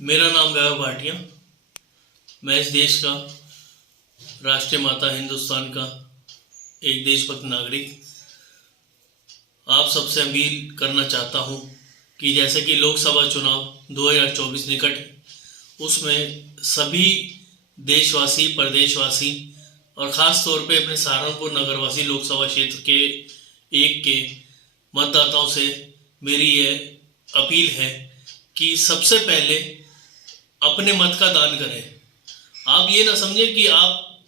मेरा नाम वैभव भाटिया। मैं इस देश का, राष्ट्रीय माता हिंदुस्तान का एक देशभक्त नागरिक आप सबसे अपील करना चाहता हूं कि जैसे कि लोकसभा चुनाव 2024 निकट है, उसमें सभी देशवासी, प्रदेशवासी और ख़ास तौर पे अपने सहारनपुर नगरवासी लोकसभा क्षेत्र के एक के मतदाताओं से मेरी ये अपील है कि सबसे पहले अपने मत का दान करें। आप ये ना समझें कि आप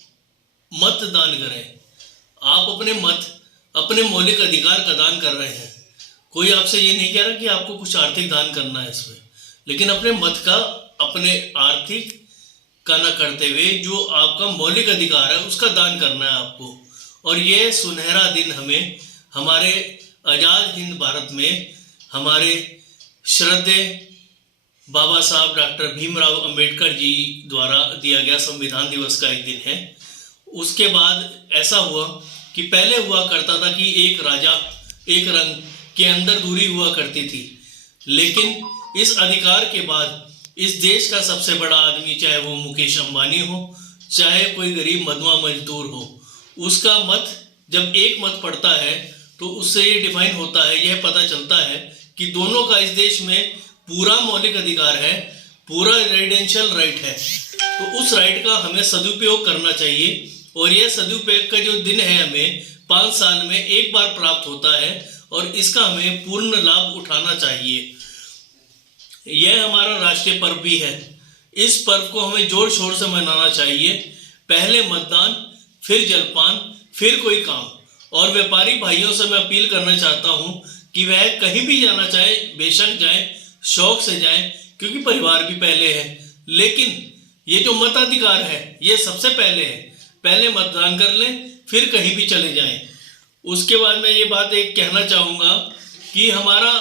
मत दान करें, आप अपने मत, अपने मौलिक अधिकार का दान कर रहे हैं। कोई आपसे ये नहीं कह रहा कि आपको कुछ आर्थिक दान करना है इसमें, लेकिन अपने मत का, अपने आर्थिक का न करते हुए जो आपका मौलिक अधिकार है उसका दान करना है आपको। और ये सुनहरा दिन हमें हमारे आज़ाद हिंद भारत में हमारे श्रद्धेय बाबा साहब डॉक्टर भीमराव अंबेडकर जी द्वारा दिया गया संविधान दिवस का एक दिन है। उसके बाद ऐसा हुआ कि पहले हुआ करता था कि एक राजा एक रंग के अंदर दूरी हुआ करती थी, लेकिन इस अधिकार के बाद इस देश का सबसे बड़ा आदमी, चाहे वो मुकेश अंबानी हो, चाहे कोई गरीब मधुआ मजदूर हो, उसका मत जब एक मत पड़ता है तो उससे ये डिफाइन होता है, यह पता चलता है कि दोनों का इस देश में पूरा मौलिक अधिकार है, पूरा रेजिडेंशियल राइट है। तो उस राइट का हमें सदुपयोग करना चाहिए। और यह सदुपयोग का जो दिन है हमें 5 साल में एक बार प्राप्त होता है और इसका हमें पूर्ण लाभ उठाना चाहिए। यह हमारा राष्ट्रीय पर्व भी है। इस पर्व को हमें जोर शोर से मनाना चाहिए। पहले मतदान, फिर जलपान, फिर कोई काम। और व्यापारी भाइयों से मैं अपील करना चाहता हूँ कि वह कहीं भी जाना चाहे बेशक जाएं, शौक से जाएं, क्योंकि परिवार भी पहले है। लेकिन ये जो मताधिकार है ये सबसे पहले है। पहले मतदान कर लें, फिर कहीं भी चले जाएं। उसके बाद मैं ये बात एक कहना चाहूँगा कि हमारा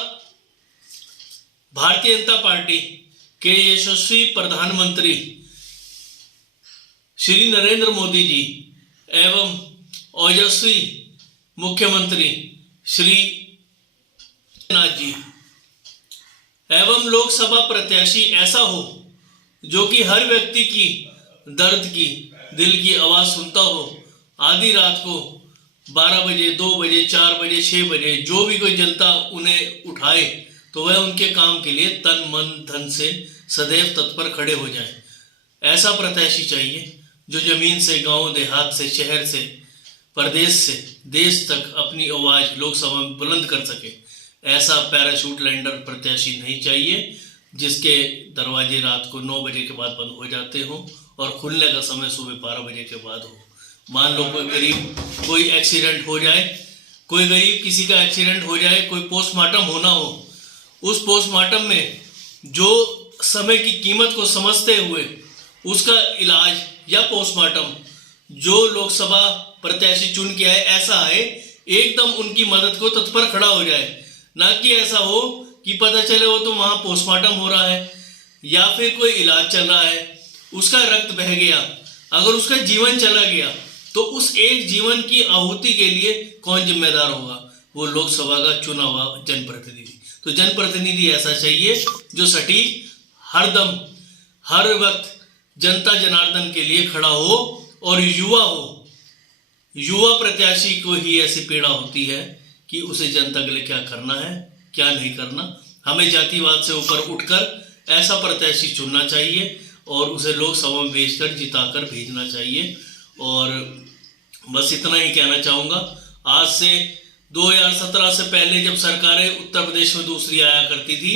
भारतीय जनता पार्टी के यशस्वी प्रधानमंत्री श्री नरेंद्र मोदी जी एवं ओजस्वी मुख्यमंत्री श्री नाथ जी एवं लोकसभा प्रत्याशी ऐसा हो जो कि हर व्यक्ति की दर्द की, दिल की आवाज़ सुनता हो। आधी रात को 12 बजे, 2 बजे, 4 बजे, 6 बजे जो भी कोई जनता उन्हें उठाए तो वह उनके काम के लिए तन मन धन से सदैव तत्पर खड़े हो जाएं। ऐसा प्रत्याशी चाहिए जो जमीन से, गांव देहात से, शहर से, प्रदेश से देश तक अपनी आवाज़ लोकसभा में बुलंद कर सके। ऐसा पैराशूट लैंडर प्रत्याशी नहीं चाहिए जिसके दरवाजे रात को 9 बजे के बाद बंद हो जाते हों और खुलने का समय सुबह 12 बजे के बाद हो। मान लो कोई गरीब, कोई एक्सीडेंट हो जाए, कोई गरीब किसी का एक्सीडेंट हो जाए, कोई पोस्टमार्टम होना हो, उस पोस्टमार्टम में जो समय की कीमत को समझते हुए उसका इलाज या पोस्टमार्टम जो लोकसभा प्रत्याशी चुन के आए ऐसा आए, एकदम उनकी मदद को तत्पर खड़ा हो जाए। ना कि ऐसा हो कि पता चले वो तो वहाँ पोस्टमार्टम हो रहा है या फिर कोई इलाज चल रहा है, उसका रक्त बह गया, अगर उसका जीवन चला गया तो उस एक जीवन की आहुति के लिए कौन जिम्मेदार होगा? वो लोकसभा का चुना हुआ जनप्रतिनिधि। तो जनप्रतिनिधि ऐसा चाहिए जो सटीक, हरदम, हर वक्त जनता जनार्दन के लिए खड़ा हो और युवा हो। युवा प्रत्याशी को ही ऐसी पीड़ा होती है कि उसे जनता के लिए क्या करना है, क्या नहीं करना। हमें जातिवाद से ऊपर उठकर ऐसा प्रत्याशी चुनना चाहिए और उसे लोकसभा में भेजकर जिताकर भेजना चाहिए। और बस इतना ही कहना चाहूँगा। आज से 2017 से पहले जब सरकारें उत्तर प्रदेश में दूसरी आया करती थी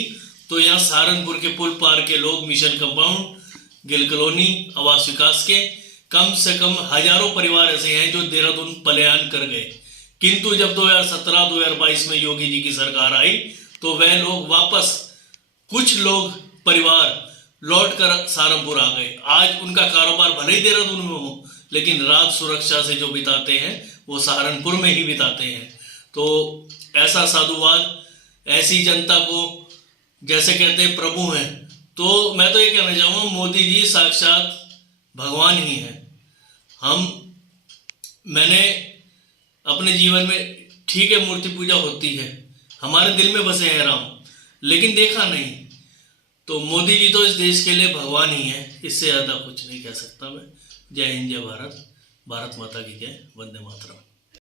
तो यहाँ सहारनपुर के पुल पार के लोग मिशन कंपाउंड, गिल कॉलोनी, आवास विकास के कम से कम हजारों परिवार ऐसे हैं जो देहरादून पलायन कर गए। किंतु जब 2017-2022 में योगी जी की सरकार आई तो वह लोग वापस, कुछ लोग परिवार लौट कर सहारनपुर आ गए। आज उनका कारोबार भले ही देहरादून में हो, लेकिन रात सुरक्षा से जो बिताते हैं वो सहारनपुर में ही बिताते हैं। तो ऐसा साधुवाद, ऐसी जनता को जैसे कहते हैं प्रभु हैं, तो मैं तो ये कहना चाहूँगा मोदी जी साक्षात भगवान ही हैं। मैंने अपने जीवन में, ठीक है मूर्ति पूजा होती है, हमारे दिल में बसे हैं राम, लेकिन देखा नहीं। तो मोदी जी तो इस देश के लिए भगवान ही है, इससे ज़्यादा कुछ नहीं कह सकता मैं। जय हिंद, जय भारत, भारत माता की जय, वंदे मातरम।